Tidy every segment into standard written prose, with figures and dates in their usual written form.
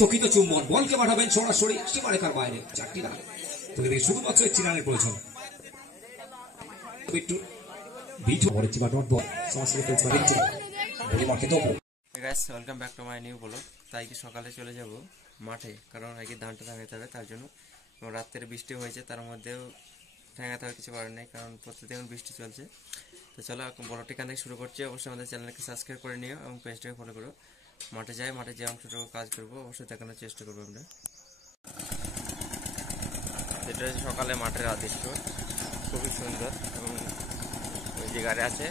চকিত চুম্বন বলকে পাঠাবেন সরাসরি সীমারেখার বাইরে 4টি রান তোকে শুধুমাত্র 1 রানের প্রয়োজন একটু বিটু পরে চিবা ডট বল সরাসরি ফেলস করে বিটু বলি মারকে তো guys welcome back to my new blog. তাই কি সকালে চলে যাব মাঠে, কারণ আগে ধানটা ভাঙাতে হবে, তার জন্য রাত্রে বৃষ্টি হয়েছে, তার মধ্যেও ভাঙাতে হবে, কিছু করার নেই কারণ প্রতিদিন বৃষ্টি চলছে। তো চলো ব্লগটি এখান থেকে শুরু করছি। অবশ্যই আমাদের চ্যানেলকে সাবস্ক্রাইব করে নিও এবং পেজটাকে ফলো করো। মাঠে যাই, মাঠে যে অংশটুকু কাজ করবো অবশ্যই দেখানোর চেষ্টা করবো আমরা। এটা হচ্ছে সকালে মাঠের আদৃশ্য, খুবই সুন্দর। এবং ওই যে গাড়ি আছে,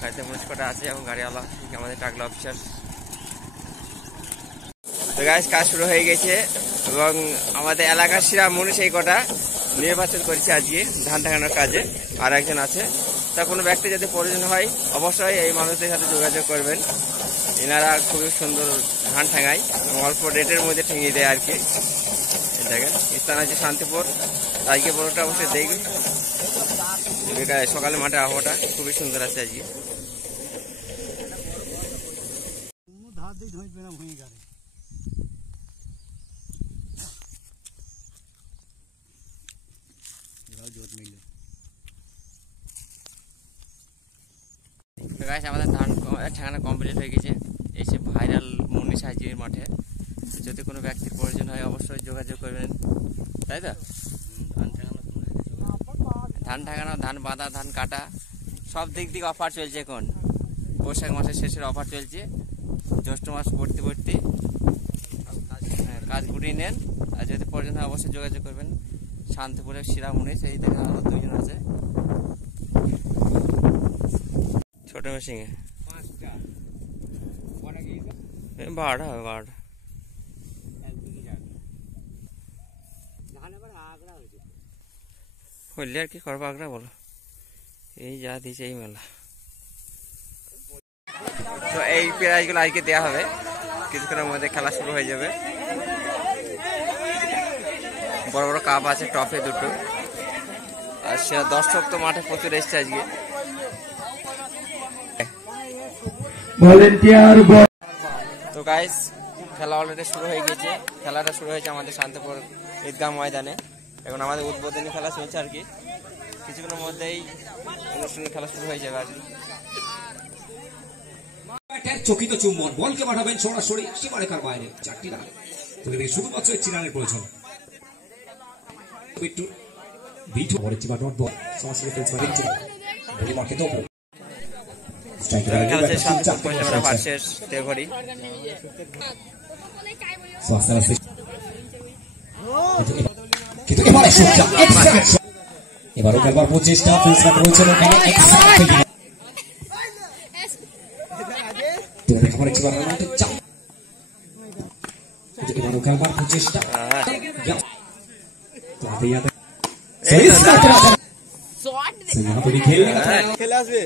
গাড়িতে মুনিশকটা আছে এবং গাড়িওয়ালা আমাদের টাকলা অফিসার। তো গাইস কাজ শুরু হয়ে গেছে এবং আমাদের এলাকার সেরা মুনিশ এই কটা নির্বাচন করেছে আজকে ধান টাঙানোর কাজে। আর একজন আছে, তা কোনো ব্যক্তি যদি প্রয়োজন হয় অবশ্যই এই মানুষদের সাথে যোগাযোগ করবেন। এনারা খুবই সুন্দর ধান ঠাঙায় এবং অল্প রেটের মধ্যে ঠেঙিয়ে দেয় আর কি। দেখেন স্থান আছে শান্তিপুর। আজকে বড়টা অবশ্যই দেখি, সকালে মাঠে আবহাওয়াটা খুবই সুন্দর আছে আজকে। আমাদের ধান ঠাঙানো কমপ্লিট হয়ে গেছে। এসে ভাইরাল মুনিশ হাজির মাঠে। যদি কোনো ব্যক্তির প্রয়োজন হয় অবশ্যই যোগাযোগ করবেন, তাই তো? ধান ঠাঙানো, ধান বাঁধা, ধান কাটা, সব দিক থেকে অফার চলছে এখন। বৈশাখ মাসের শেষের অফার চলছে, জ্যৈষ্ঠ মাস পড়তে পড়তে কাজ গুটিয়ে নেন। আর যদি প্রয়োজন হয় অবশ্যই যোগাযোগ করবেন। শান্তিপুরের সেরা মুনিশ এই দেখে আরো 2জন আছে। ছোট মেশিনে 12 হবে, 12 হইলে আর কি করবো আগ্রা বলো, এই যা দিয়েছে এই মেলা। তো এই প্রাইজগুলো আজকে দেওয়া হবে, কিছুক্ষণের মধ্যে খেলা শুরু হয়ে যাবে। বড় বড় কাপ আছে, ট্রফি দুটো। আর সে দর্শক তো মাঠে প্রচুর এসছে আজকে। তো গাইস খেলা অলরেডি শুরু হয়ে গেছে। খেলাটা শুরু হয়েছে আমাদের শান্তিপুর ঈদগাহ ময়দানে। এখন আমাদের উদ্বোধনী খেলা চলছে আর কি। কিছুক্ষণের মধ্যেই অনুষ্ঠানের খেলা শুরু হয়ে যাবে আর কি। চকিত চুম্বন বলকে পাঠাবেন সরাসরি সীমারেখার বাইরে 4টি রান তোকে শুধুমাত্র 1 রানের প্রয়োজন একটু বিটু পরে চিবা ডট বল সরাসরি ফেলস করে বিটু বলি মারকে তো খেলছে শান্তিপুর পয়সা ভার্সেস দেওঘড়ি। কিন্তু এবারও খেলবার প্রচেষ্টা ফেলস রান রয়েছে ওখানে এবারও খেলবার প্রচেষ্টা यहाँ पर खेल আসবে।